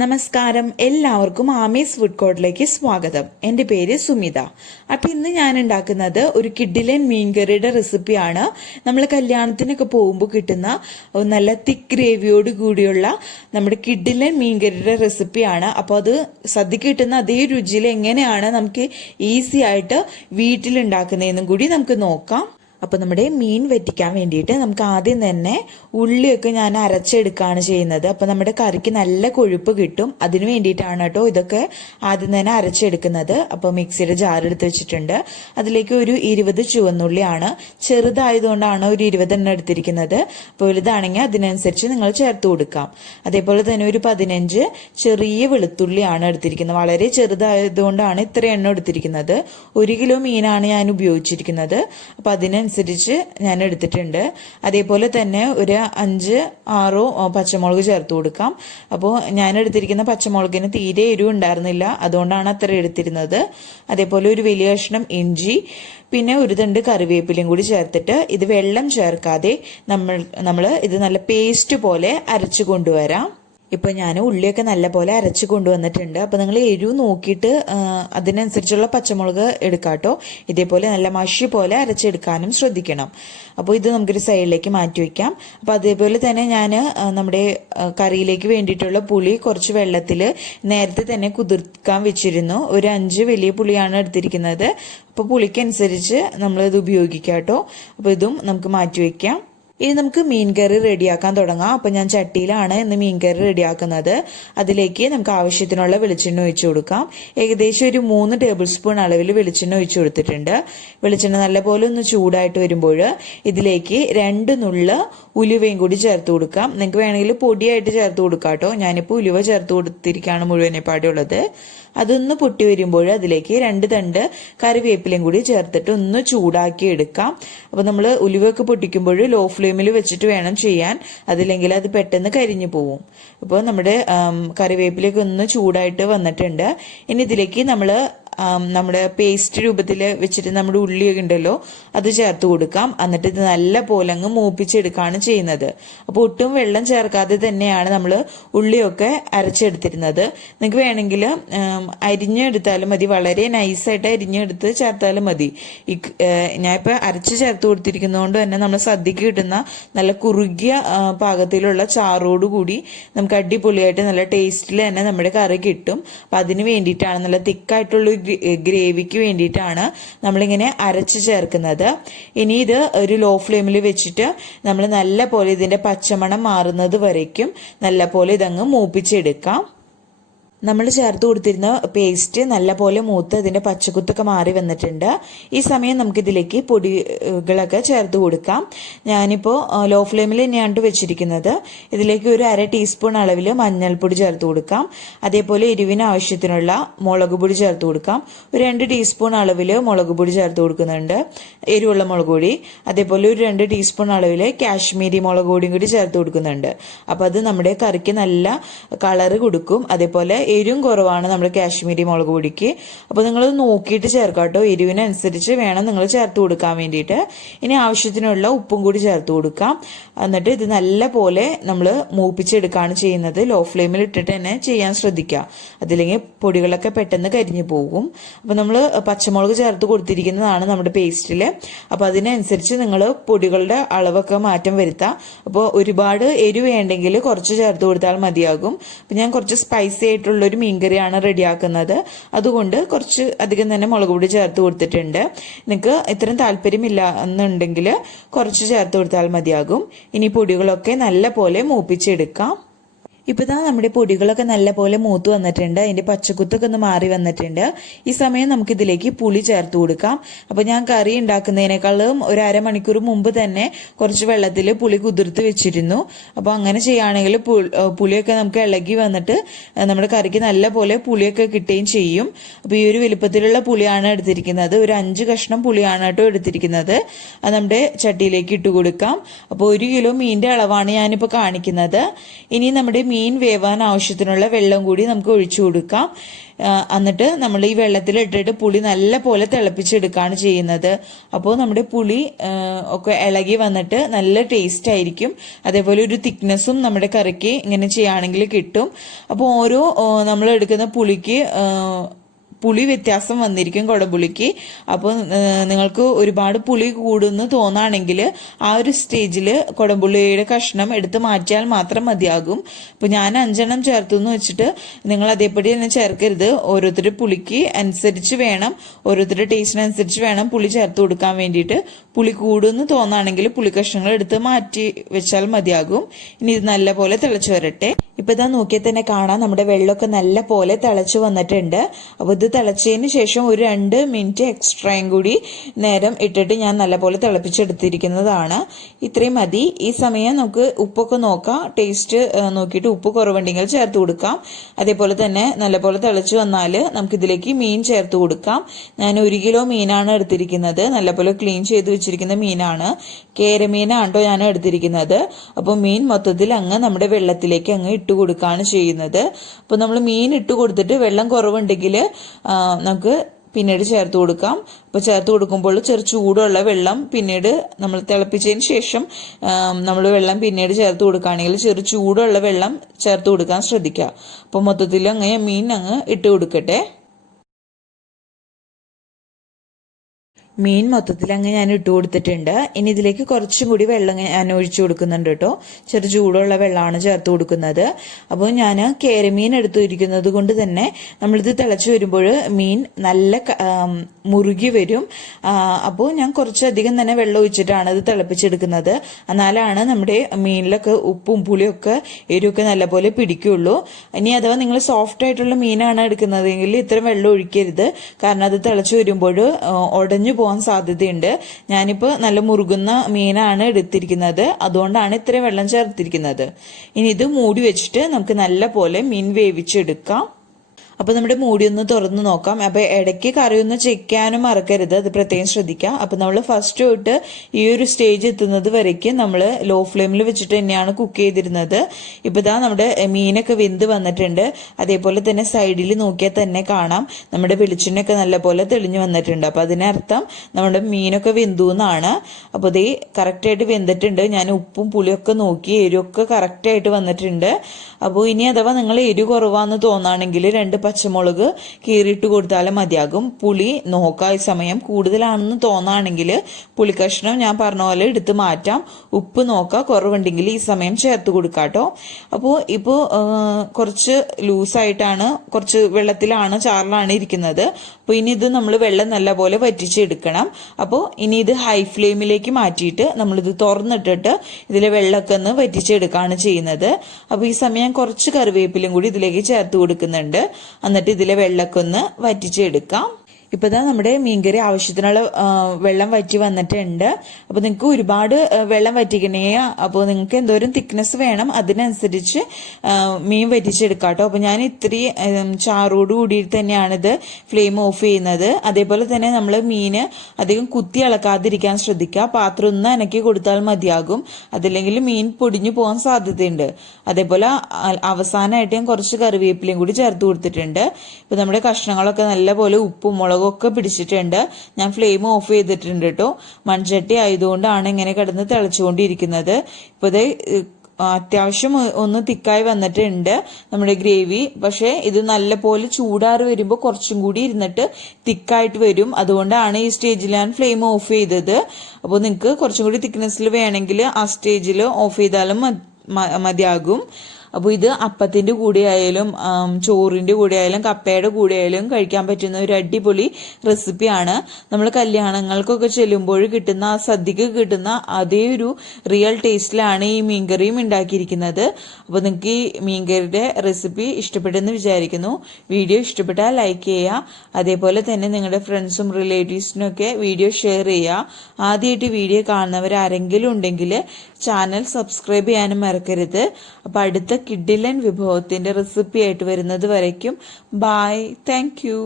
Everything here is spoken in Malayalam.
നമസ്കാരം, എല്ലാവർക്കും ആമീസ് ഫുഡ് കോർട്ടിലേക്ക് സ്വാഗതം. എൻ്റെ പേര് സുമിത. അപ്പം ഇന്ന് ഞാൻ ഉണ്ടാക്കുന്നത് ഒരു കിഡിലൻ മീൻ കറിയുടെ റെസിപ്പിയാണ്. നമ്മൾ കല്യാണത്തിനൊക്കെ പോകുമ്പോൾ കിട്ടുന്ന നല്ല തിക്ക് ഗ്രേവിയോട് കൂടിയുള്ള നമ്മുടെ കിഡിലൻ മീൻ കറിയുടെ റെസിപ്പിയാണ്. അപ്പോൾ അത് സദ്യക്ക് കിട്ടുന്ന അതേ രുചിയിൽ എങ്ങനെയാണ് നമുക്ക് ഈസി ആയിട്ട് വീട്ടിലുണ്ടാക്കുന്നതെന്നും കൂടി നമുക്ക് നോക്കാം. അപ്പോൾ നമ്മുടെ മീൻ വറ്റിക്കാൻ വേണ്ടിയിട്ട് നമുക്ക് ആദ്യം തന്നെ ഉള്ളിയൊക്കെ ഞാൻ അരച്ചെടുക്കുകയാണ് ചെയ്യുന്നത്. അപ്പോൾ നമ്മുടെ കറിക്ക് നല്ല കൊഴുപ്പ് കിട്ടും. അതിന് വേണ്ടിയിട്ടാണ് കേട്ടോ ഇതൊക്കെ ആദ്യം തന്നെ അരച്ചെടുക്കുന്നത്. അപ്പോൾ മിക്സിയുടെ ജാർ എടുത്ത് വെച്ചിട്ടുണ്ട്. അതിലേക്ക് ഒരു 20 ചുവന്നുള്ളിയാണ്. ചെറുതായതുകൊണ്ടാണ് ഒരു 20 എണ്ണം എടുത്തിരിക്കുന്നത്. അപ്പോൾ വലുതാണെങ്കിൽ അതിനനുസരിച്ച് നിങ്ങൾ ചേർത്ത് കൊടുക്കാം. അതേപോലെ തന്നെ ഒരു 15 ചെറിയ വെളുത്തുള്ളിയാണ് എടുത്തിരിക്കുന്നത്. വളരെ ചെറുതായതുകൊണ്ടാണ് ഇത്ര എണ്ണം എടുത്തിരിക്കുന്നത്. 1 കിലോ മീനാണ് ഞാൻ ഉപയോഗിച്ചിരിക്കുന്നത്. അപ്പോൾ അതിനനുസരിച്ച് ഞാൻ എടുത്തിട്ടുണ്ട്. അതേപോലെ തന്നെ ഒരു 5-6 പച്ചമുളക് ചേർത്ത് കൊടുക്കാം. അപ്പോൾ ഞാൻ എടുത്തിരിക്കുന്ന പച്ചമുളകിന് തീരെ എരിവ് ഉണ്ടായിരുന്നില്ല, അതുകൊണ്ടാണ് അത്ര എടുത്തിരുന്നത്. അതേപോലെ ഒരു വലിയ കഷ്ണം ഇഞ്ചി, പിന്നെ ഒരു തണ്ട് കറിവേപ്പിലയും കൂടി ചേർത്തിട്ട് ഇത് വെള്ളം ചേർക്കാതെ നമ്മൾ ഇത് നല്ല പേസ്റ്റ് പോലെ അരച്ചു കൊണ്ടുവരാം. ഇപ്പം ഞാൻ ഉള്ളിയൊക്കെ നല്ല പോലെ അരച്ച് കൊണ്ടുവന്നിട്ടുണ്ട്. അപ്പോൾ നിങ്ങൾ എരിവ് നോക്കിയിട്ട് അതിനനുസരിച്ചുള്ള പച്ചമുളക് എടുക്കാട്ടോ. ഇതേപോലെ നല്ല മഷി പോലെ അരച്ചെടുക്കാനും ശ്രദ്ധിക്കണം. അപ്പോൾ ഇത് നമുക്കൊരു സൈഡിലേക്ക് മാറ്റി വയ്ക്കാം. അപ്പോൾ അതേപോലെ തന്നെ ഞാൻ നമ്മുടെ കറിയിലേക്ക് വേണ്ടിയിട്ടുള്ള പുളി കുറച്ച് വെള്ളത്തിൽ നേരത്തെ തന്നെ കുതിർക്കാൻ വെച്ചിരുന്നു. ഒരു 5 വലിയ പുളിയാണ് എടുത്തിരിക്കുന്നത്. അപ്പോൾ പുളിക്കനുസരിച്ച് നമ്മളിത് ഉപയോഗിക്കാം കേട്ടോ. അപ്പോൾ ഇതും നമുക്ക് മാറ്റി വയ്ക്കാം. ഇനി നമുക്ക് മീൻ കറി റെഡിയാക്കാൻ തുടങ്ങാം. അപ്പം ഞാൻ ചട്ടിയിലാണ് ഇന്ന് മീൻ കറി റെഡിയാക്കുന്നത്. അതിലേക്ക് നമുക്ക് ആവശ്യത്തിനുള്ള വെളിച്ചെണ്ണ ഒഴിച്ചു കൊടുക്കാം. ഏകദേശം ഒരു 3 ടേബിൾ സ്പൂൺ അളവിൽ വെളിച്ചെണ്ണ ഒഴിച്ചു കൊടുത്തിട്ടുണ്ട്. വെളിച്ചെണ്ണ നല്ലപോലെ ഒന്ന് ചൂടായിട്ട് വരുമ്പോൾ ഇതിലേക്ക് 2 നുള്ള് ഉലുവയും കൂടി ചേർത്ത് കൊടുക്കാം. നിങ്ങൾക്ക് വേണമെങ്കിൽ പൊടിയായിട്ട് ചേർത്ത് കൊടുക്കാം കേട്ടോ. ഞാനിപ്പോൾ ഉലുവ ചേർത്ത് കൊടുത്തിരിക്കുകയാണ് മുഴുവനെപ്പാടുള്ളത്. അതൊന്ന് പൊട്ടി വരുമ്പോൾ അതിലേക്ക് 2 തണ്ട് കറിവേപ്പിലയും കൂടി ചേർത്തിട്ട് ഒന്ന് ചൂടാക്കി എടുക്കാം. അപ്പോൾ നമ്മൾ ഉലുവയൊക്കെ പൊട്ടിക്കുമ്പോൾ ലോ ഫ്ലെയിമിൽ വെച്ചിട്ട് വേണം ചെയ്യാൻ, അതില്ലെങ്കിൽ അത് പെട്ടെന്ന് കരിഞ്ഞു പോവും. അപ്പോൾ നമ്മുടെ കറിവേപ്പിലയൊക്കെ ഒന്ന് ചൂടായിട്ട് വന്നിട്ടുണ്ട്. ഇനി ഇതിലേക്ക് നമ്മുടെ പേസ്റ്റ് രൂപത്തിൽ വെച്ചിട്ട് നമ്മുടെ ഉള്ളിയൊക്കെ ഉണ്ടല്ലോ അത് ചേർത്ത് കൊടുക്കാം. എന്നിട്ട് ഇത് നല്ല പോലെ അങ്ങ് മൂപ്പിച്ചെടുക്കുകയാണ് ചെയ്യുന്നത്. അപ്പോൾ ഒട്ടും വെള്ളം ചേർക്കാതെ തന്നെയാണ് നമ്മൾ ഉള്ളിയൊക്കെ അരച്ചെടുത്തിരുന്നത്. നിങ്ങൾക്ക് വേണമെങ്കിൽ അരിഞ്ഞെടുത്താലും മതി, വളരെ നൈസായിട്ട് അരിഞ്ഞെടുത്ത് ചേർത്താലും മതി. ഞാനിപ്പോൾ അരച്ച് ചേർത്ത് കൊടുത്തിരിക്കുന്നതുകൊണ്ട് തന്നെ നമ്മൾ സദ്യക്ക് കിട്ടുന്ന നല്ല കുറുകിയ പാകത്തിലുള്ള ചാറോടുകൂടി നമുക്ക് അടിപൊളിയായിട്ട് നല്ല ടേസ്റ്റിൽ തന്നെ നമ്മുടെ കറി കിട്ടും. അപ്പം അതിന് വേണ്ടിയിട്ടാണ്, നല്ല തിക്കായിട്ടുള്ള ഗ്രേവിക്ക് വേണ്ടിയിട്ടാണ് നമ്മളിങ്ങനെ അരച്ച് ചേർക്കുന്നത്. ഇനി ഇത് ഒരു ലോ ഫ്ലെയിമിൽ വെച്ചിട്ട് നമ്മൾ നല്ല പോലെ ഇതിന്റെ പച്ചമണം മാറുന്നത് വരയ്ക്കും നല്ല പോലെ ഇതങ്ങ് മൂപ്പിച്ചെടുക്കാം. നമ്മൾ ചേർത്ത് കൊടുത്തിരുന്ന പേസ്റ്റ് നല്ല പോലെ മൂത്ത് ഇതിന്റെ പച്ചക്കുത്തൊക്കെ മാറി വന്നിട്ടുണ്ട്. ഈ സമയം നമുക്കിതിലേക്ക് പൊടികളൊക്കെ ചേർത്ത് കൊടുക്കാം. ഞാനിപ്പോൾ ലോ ഫ്ലെയിമിൽ തന്നെയാണ് വെച്ചിരിക്കുന്നത്. ഇതിലേക്ക് ഒരു 1/2 ടീസ്പൂൺ അളവിൽ മഞ്ഞൾപ്പൊടി ചേർത്ത് കൊടുക്കാം. അതേപോലെ എരിവിന് ആവശ്യത്തിനുള്ള മുളക് പൊടി ചേർത്ത് കൊടുക്കാം. ഒരു 2 ടീസ്പൂൺ അളവിൽ മുളക് പൊടി ചേർത്ത് കൊടുക്കുന്നുണ്ട്, എരിവുള്ള മുളക് പൊടി. അതേപോലെ ഒരു 2 ടീസ്പൂൺ അളവിൽ കാശ്മീരി മുളക് പൊടിയും കൂടി ചേർത്ത് കൊടുക്കുന്നുണ്ട്. അപ്പോൾ അത് നമ്മുടെ കറിക്ക് നല്ല കളറ് കൊടുക്കും. അതേപോലെ എരിവും കുറവാണ് നമ്മുടെ കാശ്മീരി മുളക് പൊടിക്ക്. അപ്പോൾ നിങ്ങൾ നോക്കിയിട്ട് ചേർക്കാം കേട്ടോ. എരിവിനനുസരിച്ച് വേണം നിങ്ങൾ ചേർത്ത് കൊടുക്കാൻ വേണ്ടിയിട്ട്. ഇനി ആവശ്യത്തിനുള്ള ഉപ്പും കൂടി ചേർത്ത് കൊടുക്കാം. എന്നിട്ട് ഇത് നല്ല പോലെ നമ്മൾ മൂപ്പിച്ചെടുക്കുകയാണ് ചെയ്യുന്നത്. ലോ ഫ്ലെയിമിൽ ഇട്ടിട്ട് തന്നെ ചെയ്യാൻ ശ്രദ്ധിക്കുക, അതില്ലെങ്കിൽ പൊടികളൊക്കെ പെട്ടെന്ന് കരിഞ്ഞു പോകും. അപ്പോൾ നമ്മൾ പച്ചമുളക് ചേർത്ത് കൊടുത്തിരിക്കുന്നതാണ് നമ്മുടെ പേസ്റ്റിൽ. അപ്പോൾ അതിനനുസരിച്ച് നിങ്ങൾ പൊടികളുടെ അളവൊക്കെ മാറ്റം വരുത്താം. അപ്പോൾ ഒരുപാട് എരിവ് വേണ്ടെങ്കിൽ കുറച്ച് ചേർത്ത് കൊടുത്താൽ മതിയാകും. അപ്പോൾ ഞാൻ കുറച്ച് സ്പൈസി ആയിട്ടുള്ള ഒരു മീൻകറിയാണ് റെഡിയാക്കുന്നത്. അതുകൊണ്ട് കുറച്ച് അധികം തന്നെ മുളക് പൊടി ചേർത്ത് കൊടുത്തിട്ടുണ്ട്. നിങ്ങൾക്ക് ഇത്രയും താല്പര്യമില്ല എന്നുണ്ടെങ്കിൽ കുറച്ച് ചേർത്ത് കൊടുത്താൽ മതിയാകും. ഇനി പൊടികളൊക്കെ നല്ല പോലെ മൂപ്പിച്ചെടുക്കാം. ഇപ്പോൾ ഇതാ നമ്മുടെ പൊടികളൊക്കെ നല്ല പോലെ മൂത്ത് വന്നിട്ടുണ്ട്. അതിൻ്റെ പച്ചക്കുത്തൊക്കെ ഒന്ന് മാറി വന്നിട്ടുണ്ട്. ഈ സമയം നമുക്കിതിലേക്ക് പുളി ചേർത്ത് കൊടുക്കാം. അപ്പോൾ ഞാൻ കറി ഉണ്ടാക്കുന്നതിനേക്കാളും ഒരു 1/2 മണിക്കൂർ മുമ്പ് തന്നെ കുറച്ച് വെള്ളത്തിൽ പുളി കുതിർത്ത് വെച്ചിരുന്നു. അപ്പോൾ അങ്ങനെ ചെയ്യുകയാണെങ്കിൽ പുളിയൊക്കെ നമുക്ക് ഇളകി വന്നിട്ട് നമ്മുടെ കറിക്ക് നല്ല പോലെ പുളിയൊക്കെ കിട്ടുകയും ചെയ്യും. അപ്പോൾ ഈ ഒരു വലുപ്പത്തിലുള്ള പുളിയാണ് എടുത്തിരിക്കുന്നത്. ഒരു 5 കഷ്ണം പുളിയാണ് കേട്ടോ എടുത്തിരിക്കുന്നത്. അത് നമ്മുടെ ചട്ടിയിലേക്ക് ഇട്ട് കൊടുക്കാം. അപ്പോൾ 1 കിലോ മീനിൻ്റെ അളവാണ് ഞാനിപ്പോൾ കാണിക്കുന്നത്. ഇനി നമ്മുടെ മീൻ വേവാൻ ആവശ്യത്തിനുള്ള വെള്ളം കൂടി നമുക്ക് ഒഴിച്ചു കൊടുക്കാം. എന്നിട്ട് നമ്മൾ ഈ വെള്ളത്തിൽ ഇട്ടിട്ട് പുളി നല്ല പോലെ തിളപ്പിച്ചെടുക്കുകയാണ് ചെയ്യുന്നത്. അപ്പോൾ നമ്മുടെ പുളി ഒക്കെ ഇളകി വന്നിട്ട് നല്ല ടേസ്റ്റ് ആയിരിക്കും. അതേപോലെ ഒരു തിക്നെസ്സും നമ്മുടെ കറിക്ക് ഇങ്ങനെ ചെയ്യുകയാണെങ്കിൽ കിട്ടും. അപ്പോൾ ഓരോ നമ്മൾ എടുക്കുന്ന പുളി വ്യത്യാസം വന്നിരിക്കും കുടംപുളിക്ക്. അപ്പോൾ നിങ്ങൾക്ക് ഒരുപാട് പുളി കൂടുന്നു തോന്നുകയാണെങ്കിൽ ആ ഒരു സ്റ്റേജിൽ കുടംപുളിയുടെ കഷ്ണം എടുത്ത് മാറ്റിയാൽ മാത്രം മതിയാകും. അപ്പോൾ ഞാൻ 5 ചേർത്തു എന്ന് വെച്ചിട്ട് നിങ്ങൾ അതേപടി തന്നെ ചേർക്കരുത്. ഓരോരുത്തരുടെ പുളിക്ക് അനുസരിച്ച് വേണം, ഓരോരുത്തരുടെ ടേസ്റ്റിനനുസരിച്ച് വേണം പുളി ചേർത്ത് കൊടുക്കാൻ വേണ്ടിയിട്ട്. പുളി കൂടുന്നു തോന്നുകയാണെങ്കിൽ പുളി കഷ്ണങ്ങൾ എടുത്ത് മാറ്റി വെച്ചാൽ മതിയാകും. ഇനി ഇത് നല്ല പോലെ തിളച്ചു വരട്ടെ. ഇപ്പൊ ഇതാ നോക്കിയാൽ തന്നെ കാണാം നമ്മുടെ വെള്ളമൊക്കെ നല്ല പോലെ തിളച്ചു വന്നിട്ടുണ്ട്. അപ്പോൾ ഇത് തിളച്ചതിന് ശേഷം ഒരു 2 മിനിറ്റ് എക്സ്ട്രായും കൂടി നേരം ഇട്ടിട്ട് ഞാൻ നല്ലപോലെ തിളപ്പിച്ചെടുത്തിരിക്കുന്നതാണ്. ഇത്രയും മതി. ഈ സമയം നമുക്ക് ഉപ്പൊക്കെ നോക്കാം. ടേസ്റ്റ് നോക്കിയിട്ട് ഉപ്പ് കുറവുണ്ടെങ്കിൽ ചേർത്ത് കൊടുക്കാം. അതേപോലെ തന്നെ നല്ലപോലെ തിളച്ചു വന്നാൽ നമുക്കിതിലേക്ക് മീൻ ചേർത്ത് കൊടുക്കാം. ഞാൻ 1 കിലോ മീനാണ് എടുത്തിരിക്കുന്നത്. നല്ലപോലെ ക്ലീൻ ചെയ്ത് വെച്ചിരിക്കുന്ന മീനാണ്. കേരമീനാണ് ഞാൻ എടുത്തിരിക്കുന്നത്. അപ്പോൾ മീൻ മൊത്തത്തിൽ അങ്ങ് നമ്മുടെ വെള്ളത്തിലേക്ക് അങ്ങ് ഇട്ട് കൊടുക്കുകയാണ് ചെയ്യുന്നത്. അപ്പോൾ നമ്മൾ മീൻ ഇട്ട് കൊടുത്തിട്ട് വെള്ളം കുറവുണ്ടെങ്കിൽ നമുക്ക് പിന്നീട് ചേർത്ത് കൊടുക്കാം. അപ്പോൾ ചേർത്ത് കൊടുക്കുമ്പോൾ ചെറു ചൂടുള്ള വെള്ളം പിന്നീട് നമ്മൾ തിളപ്പിച്ചതിന് ശേഷം നമ്മൾ വെള്ളം പിന്നീട് ചേർത്ത് കൊടുക്കുകയാണെങ്കിൽ ചെറു ചൂടുള്ള വെള്ളം ചേർത്ത് കൊടുക്കാൻ ശ്രദ്ധിക്കുക. അപ്പോൾ മൊത്തത്തിൽ അങ്ങനെ മീൻ അങ്ങ് ഇട്ട് കൊടുക്കട്ടെ. മീൻ മൊത്തത്തിൽ അങ്ങ് ഞാൻ ഇട്ട് കൊടുത്തിട്ടുണ്ട്. ഇനി ഇതിലേക്ക് കുറച്ചും കൂടി വെള്ളം ഞാൻ ഒഴിച്ചു കൊടുക്കുന്നുണ്ട് കേട്ടോ. ചെറു ചൂടുള്ള വെള്ളമാണ് ചേർത്ത് കൊടുക്കുന്നത്. അപ്പോൾ ഞാൻ കേരമീൻ എടുത്തിരിക്കുന്നത് കൊണ്ട് തന്നെ നമ്മളിത് തിളച്ച് വരുമ്പോൾ മീൻ നല്ല മുറുകി വരും. അപ്പോൾ ഞാൻ കുറച്ചധികം തന്നെ വെള്ളം ഒഴിച്ചിട്ടാണ് ഇത് തിളപ്പിച്ചെടുക്കുന്നത്. എന്നാലാണ് നമ്മുടെ മീനിലൊക്കെ ഉപ്പും പുളിയൊക്കെ എരിവൊക്കെ നല്ലപോലെ പിടിക്കുള്ളൂ. ഇനി അഥവാ നിങ്ങൾ സോഫ്റ്റ് ആയിട്ടുള്ള മീനാണ് എടുക്കുന്നതെങ്കിൽ ഇത്രയും വെള്ളം ഒഴിക്കരുത്. കാരണം അത് തിളച്ച് വരുമ്പോൾ ഉടഞ്ഞു പോകാൻ സാധ്യതയുണ്ട്. ഞാനിപ്പോൾ നല്ല മുറുകുന്ന മീനാണ് എടുത്തിരിക്കുന്നത്, അതുകൊണ്ടാണ് ഇത്രയും വെള്ളം ചേർത്തിരിക്കുന്നത്. ഇനി ഇത് മൂടി വെച്ചിട്ട് നമുക്ക് നല്ല പോലെ മീൻ വേവിച്ചെടുക്കാം. അപ്പോൾ നമ്മുടെ മൂടി ഒന്ന് തുറന്ന് നോക്കാം. അപ്പോൾ ഇടയ്ക്ക് കറി ഒന്ന് ചെക്കാനും മറക്കരുത്, അത് പ്രത്യേകം ശ്രദ്ധിക്കാം. അപ്പോൾ നമ്മൾ ഫസ്റ്റ് തൊട്ട് ഈ ഒരു സ്റ്റേജ് എത്തുന്നത് വരയ്ക്കും നമ്മൾ ലോ ഫ്ലെയിമിൽ വെച്ചിട്ട് തന്നെയാണ് കുക്ക് ചെയ്തിരുന്നത്. ഇപ്പോൾ ഇതാ നമ്മുടെ മീനൊക്കെ വെന്ത് വന്നിട്ടുണ്ട്. അതേപോലെ തന്നെ സൈഡിൽ നോക്കിയാൽ തന്നെ കാണാം നമ്മുടെ വെളിച്ചെണ്ണയൊക്കെ നല്ലപോലെ തെളിഞ്ഞു വന്നിട്ടുണ്ട്. അപ്പോൾ അതിനർത്ഥം നമ്മുടെ മീനൊക്കെ വെന്തു എന്നാണ്. അപ്പോൾ ഇത് കറക്റ്റായിട്ട് വെന്തിട്ടുണ്ട്. ഞാൻ ഉപ്പും പുളിയൊക്കെ നോക്കി, എരിവൊക്കെ കറക്റ്റായിട്ട് വന്നിട്ടുണ്ട്. അപ്പോൾ ഇനി അഥവാ നിങ്ങൾ എരിവ് കുറവാന്ന് തോന്നുകയാണെങ്കിൽ 2 പച്ചമുളക് കീറിയിട്ട് കൊടുത്താലും മതിയാകും. പുളി നോക്കാം. ഈ സമയം കൂടുതലാണെന്ന് തോന്നുകയാണെങ്കിൽ പുളി കഷ്ണം ഞാൻ പറഞ്ഞ പോലെ എടുത്ത് മാറ്റാം. ഉപ്പ് നോക്കാം, കുറവുണ്ടെങ്കിൽ ഈ സമയം ചേർത്ത് കൊടുക്കാട്ടോ. അപ്പോൾ ഇപ്പോൾ കുറച്ച് ലൂസായിട്ടാണ്, കുറച്ച് വെള്ളത്തിലാണ്, ചാറിലാണ് ഇരിക്കുന്നത്. അപ്പോൾ ഇനി ഇത് നമ്മൾ വെള്ളം നല്ലപോലെ വറ്റിച്ചെടുക്കണം. അപ്പോൾ ഇനി ഇത് ഹൈ ഫ്ലെയിമിലേക്ക് മാറ്റിയിട്ട് നമ്മളിത് തുറന്നിട്ടിട്ട് ഇതിലെ വെള്ളമൊക്കെ ഒന്ന് വറ്റിച്ചെടുക്കുകയാണ് ചെയ്യുന്നത്. അപ്പോൾ ഈ സമയം കുറച്ച് കറിവേപ്പിലും കൂടി ഇതിലേക്ക് ചേർത്ത് കൊടുക്കുന്നുണ്ട്. എന്നിട്ട് ഇതിലെ വെള്ളമൊക്കെ ഒന്ന് വറ്റിച്ചെടുക്കാം. ഇപ്പോൾ ഇതാ നമ്മുടെ മീൻകറി ആവശ്യത്തിനുള്ള വെള്ളം വറ്റി വന്നിട്ടുണ്ട്. അപ്പോൾ നിങ്ങൾക്ക് ഒരുപാട് വെള്ളം വറ്റിക്കണേ, അപ്പോൾ നിങ്ങൾക്ക് എന്തോരം തിക്നെസ് വേണം അതിനനുസരിച്ച് മീൻ വറ്റിച്ചെടുക്കാം കേട്ടോ. അപ്പോൾ ഞാൻ ഇത്തിരി ചാറോട് കൂടിയിട്ട് തന്നെയാണിത് ഫ്ലെയിം ഓഫ് ചെയ്യുന്നത്. അതേപോലെ തന്നെ നമ്മൾ മീൻ അധികം കുത്തി ഇളക്കാതിരിക്കാൻ ശ്രദ്ധിക്കുക. പാത്രം ഒന്ന് അനക്കി കൊടുത്താൽ മതിയാകും, അതില്ലെങ്കിൽ മീൻ പൊടിഞ്ഞു പോകാൻ സാധ്യതയുണ്ട്. അതേപോലെ അവസാനമായിട്ട് ഞാൻ കുറച്ച് കറിവേപ്പിലയും കൂടി ചേർത്ത് കൊടുത്തിട്ടുണ്ട്. ഇപ്പോൾ നമ്മുടെ കഷ്ണങ്ങളൊക്കെ നല്ലപോലെ ഉപ്പും മുളകും ഒക്കെ പിടിച്ചിട്ടുണ്ട്. ഞാൻ ഫ്ലെയിം ഓഫ് ചെയ്തിട്ടുണ്ട് കേട്ടോ. മൺചട്ടി ആയതുകൊണ്ടാണ് ഇങ്ങനെ കിടന്ന് തിളച്ചുകൊണ്ടിരിക്കുന്നത്. ഇപ്പോൾ ഇത് അത്യാവശ്യം ഒന്ന് തിക്കായി വന്നിട്ടുണ്ട് നമ്മുടെ ഗ്രേവി. പക്ഷേ ഇത് നല്ലപോലെ ചൂടാറി വരുമ്പോൾ കുറച്ചും കൂടി ഇരുന്നിട്ട് തിക്കായിട്ട് വരും. അതുകൊണ്ടാണ് ഈ സ്റ്റേജിൽ ഞാൻ ഫ്ലെയിം ഓഫ് ചെയ്തത്. അപ്പോൾ നിങ്ങൾക്ക് കുറച്ചും കൂടി തിക്നെസ്സിൽ വേണമെങ്കിൽ ആ സ്റ്റേജിൽ ഓഫ് ചെയ്താലും മതിയാകും. അപ്പോൾ ഇത് അപ്പത്തിൻ്റെ കൂടെ ആയാലും ചോറിൻ്റെ കൂടെ ആയാലും കപ്പയുടെ കൂടെ ആയാലും കഴിക്കാൻ പറ്റുന്ന ഒരു അടിപൊളി റെസിപ്പിയാണ്. നമ്മൾ കല്യാണങ്ങൾക്കൊക്കെ ചെല്ലുമ്പോൾ കിട്ടുന്ന, സദ്യക്ക് കിട്ടുന്ന അതേ ഒരു റിയൽ ടേസ്റ്റിലാണ് ഈ മീൻകറിയും ഉണ്ടാക്കിയിരിക്കുന്നത്. അപ്പോൾ നിങ്ങൾക്ക് ഈ മീൻകറിയുടെ റെസിപ്പി ഇഷ്ടപ്പെട്ടെന്ന് വിചാരിക്കുന്നു. വീഡിയോ ഇഷ്ടപ്പെട്ടാൽ ലൈക്ക് ചെയ്യുക. അതേപോലെ തന്നെ നിങ്ങളുടെ ഫ്രണ്ട്സും റിലേറ്റീവ്സിനൊക്കെ വീഡിയോ ഷെയർ ചെയ്യുക. ആദ്യമായിട്ട് വീഡിയോ കാണുന്നവർ ആരെങ്കിലും ഉണ്ടെങ്കിൽ ചാനൽ സബ്സ്ക്രൈബ് ചെയ്യാനും മറക്കരുത്. അപ്പോൾ അടുത്ത കിഡിലൻ വിഭവത്തിന്റെ റെസിപ്പി ആയിട്ട് വരുന്നത് വരയ്ക്കും ബൈ. Thank you.